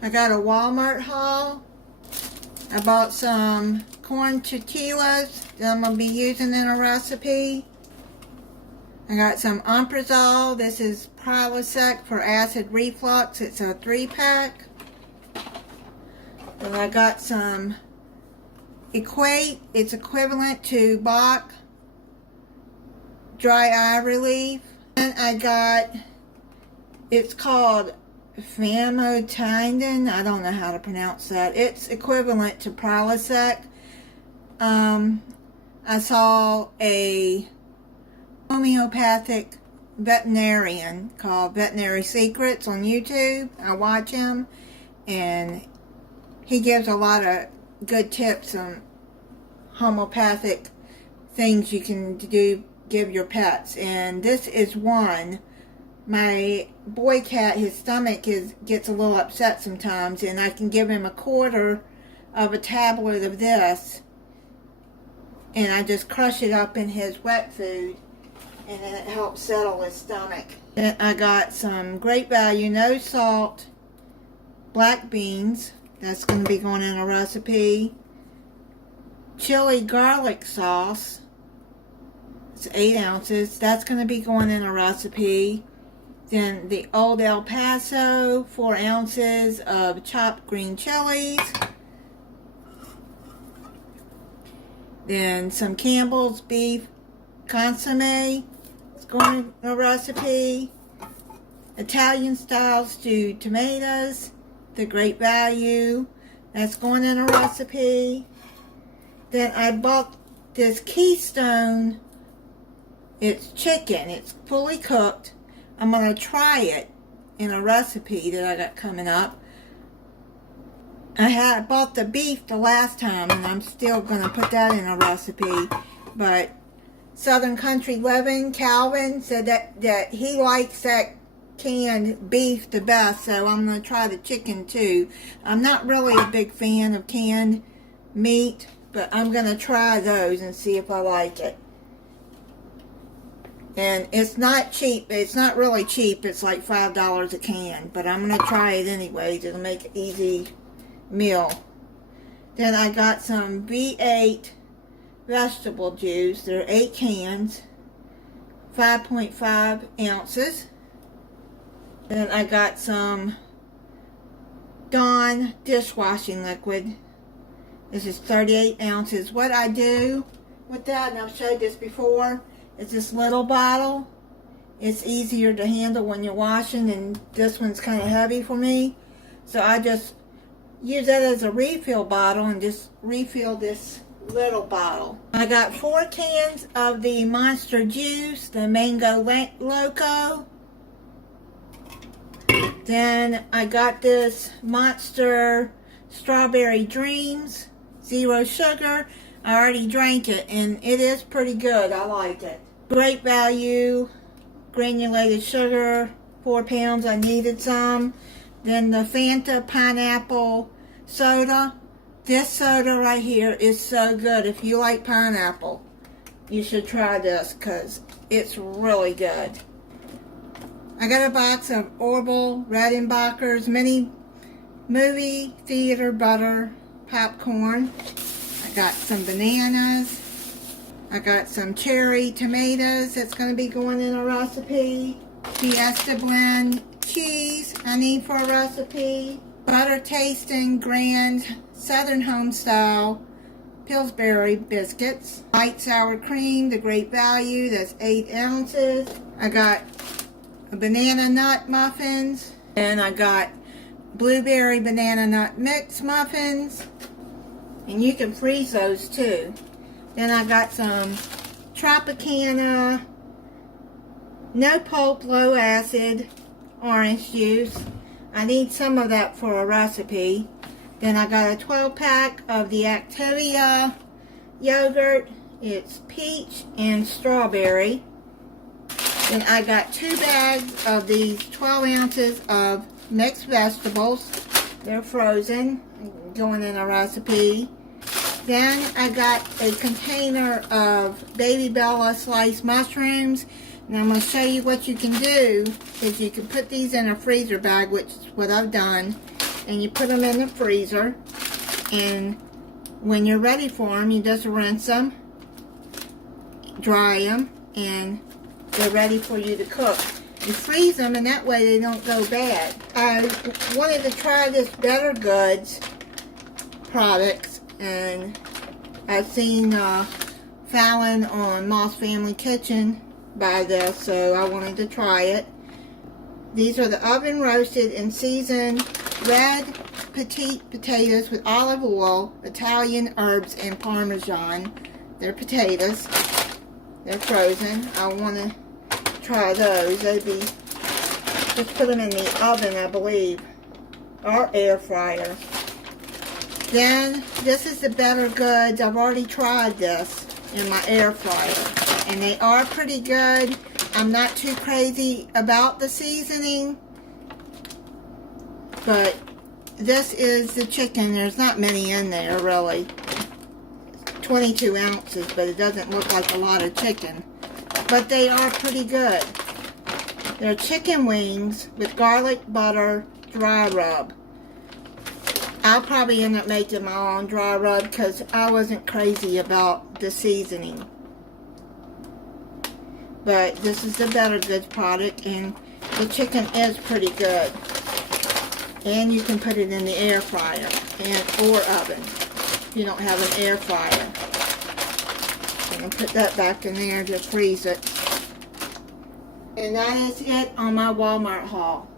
I got a Walmart haul. I bought some corn tortillas that I'm going to be using in a recipe. I got some omeprazole. This is Prilocec for acid reflux. It's a 3-pack. Then I got some Equate. It's equivalent to Bach dry eye relief. And I got, it's called Famotidine. I don't know how to pronounce that. It's equivalent to Prilocec. I saw a homeopathic veterinarian called Veterinary Secrets on YouTube. I watch him, and he gives a lot of good tips on homeopathic things you can do, give your pets. And this is one. My boy cat, his stomach gets a little upset sometimes, and I can give him a quarter of a tablet of this, and I just crush it up in his wet food, and then it helps settle his stomach. Then I got some great value, no salt, black beans. That's going to be going in a recipe. Chili garlic sauce. It's 8 ounces. That's going to be going in a recipe. Then the Old El Paso, 4 ounces of chopped green chilies. Then some Campbell's beef consomme. It's going in a recipe. Italian style stewed tomatoes. The great value. That's going in a recipe. Then I bought this Keystone. It's chicken. It's fully cooked. I'm going to try it in a recipe that I got coming up. I bought the beef the last time, and I'm still going to put that in a recipe. But Southern Country Living, Calvin, said that he likes that canned beef the best, so I'm going to try the chicken too. I'm not really a big fan of canned meat, but I'm going to try those and see if I like it. And it's not cheap. It's not really cheap. It's like $5 a can. But I'm going to try it anyways. It'll make an easy meal. Then I got some V8 vegetable juice. There are 8 cans. 5.5 ounces. Then I got some Dawn dishwashing liquid. This is 38 ounces. What I do with that, and I've showed this before, it's this little bottle. It's easier to handle when you're washing, and this one's kind of heavy for me. So I just use that as a refill bottle and just refill this little bottle. I got 4 cans of the Monster Juice, the Mango Loco. Then I got this Monster Strawberry Dreams, 0 sugar. I already drank it, and it is pretty good. I like it. Great value, granulated sugar, 4 pounds. I needed some. Then the Fanta pineapple soda. This soda right here is so good. If you like pineapple, you should try this because it's really good. I got a box of Orville Redenbacher's mini movie theater butter popcorn. I got some bananas. I got some cherry tomatoes that's going to be going in a recipe. Fiesta blend cheese I need for a recipe. Butter tasting grand Southern home style Pillsbury biscuits. Light sour cream, the great value, that's 8 ounces. I got banana nut muffins, and I got blueberry banana nut mix muffins, and you can freeze those too. Then I got some Tropicana no pulp low acid orange juice. I need some of that for a recipe. Then I got a 12-pack of the Activia yogurt. It's peach and strawberry. Then I got 2 bags of these 12 ounces of mixed vegetables. They're frozen, going in a recipe. Then I got a container of Baby Bella sliced mushrooms. And I'm going to show you what you can do is you can put these in a freezer bag, which is what I've done. and you put them in the freezer, and when you're ready for them, you just rinse them, dry them, and they're ready for you to cook. You freeze them, and that way they don't go bad. I wanted to try this Better Goods products, and I've seen Fallon on Moss Family Kitchen buy this, so I wanted to try it. These are the oven roasted and seasoned red petite potatoes with olive oil, Italian herbs, and Parmesan. They're potatoes. They're frozen. I want to try those. They'd be, just put them in the oven, I believe, or air fryer. Then, this is the Better Goods. I've already tried this in my air fryer, and they are pretty good. I'm not too crazy about the seasoning, but this is the chicken. There's not many in there, really. 22 ounces, but it doesn't look like a lot of chicken. But they are pretty good. They're chicken wings with garlic butter dry rub. I'll probably end up making my own dry rub because I wasn't crazy about the seasoning. But this is the Better Goods product, and the chicken is pretty good. And you can put it in the air fryer or oven if you don't have an air fryer. I'm going to put that back in there to freeze it. And that is it on my Walmart haul.